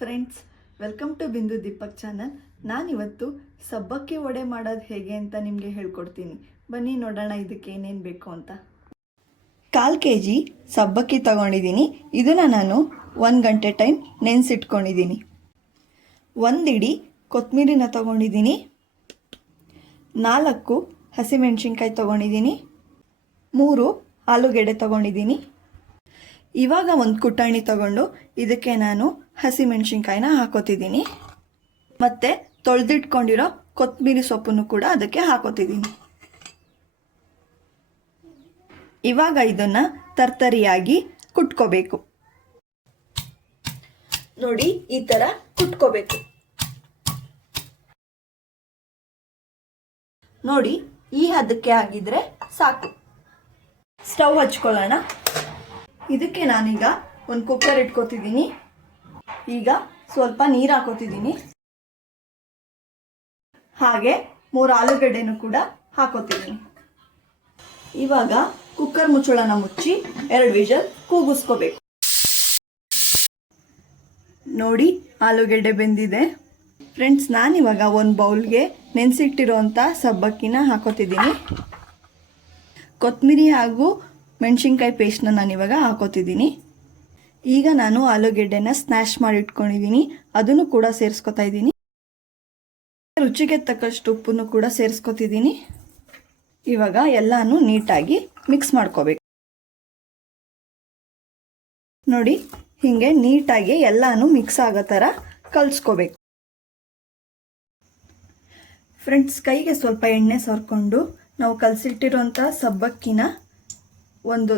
Friends welcome to ಬಿಂದು Deepak channel ನಾನಿವತ್ತು ಸಬ್ಬಕ್ಕಿ ವಡೆ ಮಾಡೋದು ಹೇಗೆ ಅಂತ ನಿಮಗೆ ಹೇಳ್ಕೊಡ್ತೀನಿ. ಬನ್ನಿ ನೋಡೋಣ ಇದಕ್ಕೆ ಏನೇನು ಬೇಕು ಅಂತ. ಕಾಲು ಕೆ ಜಿ ಸಬ್ಬಕ್ಕಿ ತಗೊಂಡಿದ್ದೀನಿ. ಇದನ್ನು ನಾನು ಒಂದು ಗಂಟೆ ಟೈಮ್ ನೆನೆಸಿಟ್ಕೊಂಡಿದ್ದೀನಿ. ಒಂದಿಡಿ ಕೊತ್ತಂಬರಿನ ತಗೊಂಡಿದ್ದೀನಿ. ನಾಲ್ಕು ಹಸಿಮೆಣಸಿನ್ಕಾಯಿ ತಗೊಂಡಿದ್ದೀನಿ. ಮೂರು ಆಲೂಗೆಡ್ಡೆ ತಗೊಂಡಿದ್ದೀನಿ. ಇವಾಗ ಒಂದು ಕುಟಾಣಿ ತಗೊಂಡು ಇದಕ್ಕೆ ನಾನು ಹಸಿಮೆಣಸಿನ್ಕಾಯಿನ ಹಾಕೋತಿದ್ದೀನಿ. ಮತ್ತು ತೊಳೆದಿಟ್ಕೊಂಡಿರೋ ಕೊತ್ತಂಬರಿ ಸೊಪ್ಪನ್ನು ಕೂಡ ಅದಕ್ಕೆ ಹಾಕೋತಿದ್ದೀನಿ. ಇವಾಗ ಇದನ್ನ ತರ್ತರಿಯಾಗಿ ಕುಟ್ಕೋಬೇಕು. ನೋಡಿ, ಈ ಥರ ಕುಟ್ಕೋಬೇಕು. ನೋಡಿ, ಈ ಹದಕ್ಕೆ ಆಗಿದ್ರೆ ಸಾಕು. ಸ್ಟವ್ ಹಚ್ಕೊಳ್ಳೋಣ. ಇದಕ್ಕೆ ನಾನೀಗ ಒಂದು ಕುಕ್ಕರ್ ಇಟ್ಕೋತಿದ್ದೀನಿ. ಈಗ ಸ್ವಲ್ಪ ನೀರು ಹಾಕೋತಿದ್ದೀನಿ. ಹಾಗೆ ಮೂರು ಆಲೂಗಡ್ಡೆನೂ ಕೂಡ ಹಾಕೋತಿದ್ದೀನಿ ಇವಾಗ ಕುಕ್ಕರ್ ಮುಚ್ಚಳನ ಮುಚ್ಚಿ ಎರಡು ವಿಷಲ್ ಕೂಗಿಸ್ಕೋಬೇಕು. ನೋಡಿ ಆಲೂಗೆಡ್ಡೆ ಬೆಂದಿದೆ. ಫ್ರೆಂಡ್ಸ್ ನಾನಿವಾಗ ಒಂದು ಬೌಲ್ಗೆ ನೆನೆಸಿಟ್ಟಿರೋಂಥ ಸಬ್ಬಕ್ಕಿನ ಹಾಕೋತಿದ್ದೀನಿ. ಕೊತ್ತಂಬರಿ ಹಾಗೂ ಮೆಣಸಿನ್ಕಾಯಿ ಪೇಸ್ಟ್ನ ನಾನಿವಾಗ ಹಾಕೋತಿದ್ದೀನಿ. ಈಗ ನಾನು ಆಲೂಗೆಡ್ಡೆನ ಸ್ನ್ಯಾಶ್ ಮಾಡಿ ಇಟ್ಕೊಂಡಿದ್ದೀನಿ ಅದನ್ನು ಕೂಡ ಸೇರಿಸ್ಕೊತಾ ಇದ್ದೀನಿ. ರುಚಿಗೆ ತಕ್ಕಷ್ಟು ಉಪ್ಪನ್ನು ಕೂಡ ಸೇರಿಸ್ಕೊತಿದ್ದೀನಿ. ಇವಾಗ ಎಲ್ಲಾನು ನೀಟಾಗಿ ಮಿಕ್ಸ್ ಮಾಡ್ಕೋಬೇಕು. ನೋಡಿ, ಹೀಗೆ ನೀಟಾಗಿ ಎಲ್ಲಾನು ಮಿಕ್ಸ್ ಆಗೋ ಥರ ಕಲಿಸ್ಕೋಬೇಕು. ಫ್ರೆಂಡ್ಸ್, ಕೈಗೆ ಸ್ವಲ್ಪ ಎಣ್ಣೆ ಸರ್ಕೊಂಡು ನಾವು ಕಲಸಿಟ್ಟಿರೋಂಥ ಸಬ್ಬಕ್ಕಿನ ಒಂದು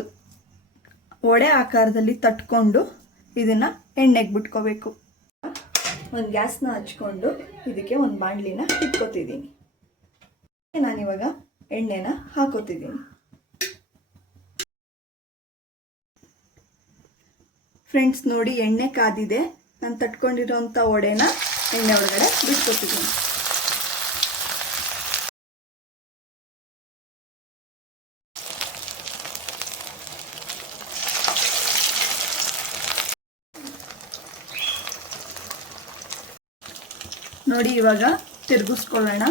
ಒಡೆ ಆಕಾರದಲ್ಲಿ ತಟ್ಕೊಂಡು ಇದನ್ನು ಎಣ್ಣೆಗೆ ಬಿಟ್ಕೋಬೇಕು. ಒಂದು ಗ್ಯಾಸ್ನ ಹಚ್ಕೊಂಡು ಇದಕ್ಕೆ ಒಂದು ಬಾಣಲಿನ ಇಟ್ಕೋತಿದ್ದೀನಿ. ನಾನಿವಾಗ ಎಣ್ಣೆನ ಹಾಕೋತಿದ್ದೀನಿ. ಫ್ರೆಂಡ್ಸ್ ನೋಡಿ ಎಣ್ಣೆ ಕಾದಿದೆ. ನಾನು ತಟ್ಕೊಂಡಿರೋಂಥ ಒಡೆನ ಎಣ್ಣೆ ಒಳಗಡೆ ಬಿಟ್ಕೊತಿದ್ದೀನಿ. ನೋಡಿ, ಇವಾಗ ತಿರುಗಿಸ್ಕೊಳ್ಳೋಣ.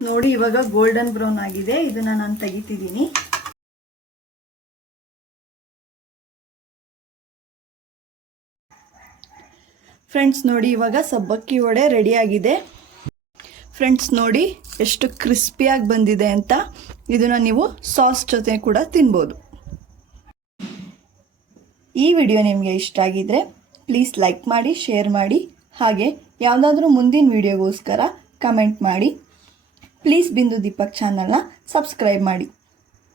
ನೋಡಿ, ಇವಾಗ ಗೋಲ್ಡನ್ ಬ್ರೌನ್ ಆಗಿದೆ. ಇದನ್ನ ನಾನು ತೆಗಿತಿದ್ದೀನಿ. ಫ್ರೆಂಡ್ಸ್ ನೋಡಿ, ಇವಾಗ ಸಬ್ಬಕ್ಕಿ ವಡೆ ರೆಡಿಯಾಗಿದೆ ಫ್ರೆಂಡ್ಸ್ ನೋಡಿ, ಎಷ್ಟು ಕ್ರಿಸ್ಪಿಯಾಗಿ ಬಂದಿದೆ ಅಂತ. ಇದನ್ನು ನೀವು ಸಾಸ್ ಜೊತೆ ಕೂಡ ತಿನ್ಬೋದು. ಈ ವಿಡಿಯೋ ನಿಮಗೆ ಇಷ್ಟ ಆಗಿದ್ರೆ ಪ್ಲೀಸ್ ಲೈಕ್ ಮಾಡಿ ಶೇರ್ ಮಾಡಿ, ಹಾಗೆ ಯಾವುದಾದ್ರೂ ಮುಂದಿನ ವಿಡಿಯೋಗೋಸ್ಕರ ಕಮೆಂಟ್ ಮಾಡಿ. ಪ್ಲೀಸ್ ಬಿಂದು ದೀಪಕ್ ಚಾನಲ್ನ ಸಬ್ಸ್ಕ್ರೈಬ್ ಮಾಡಿ.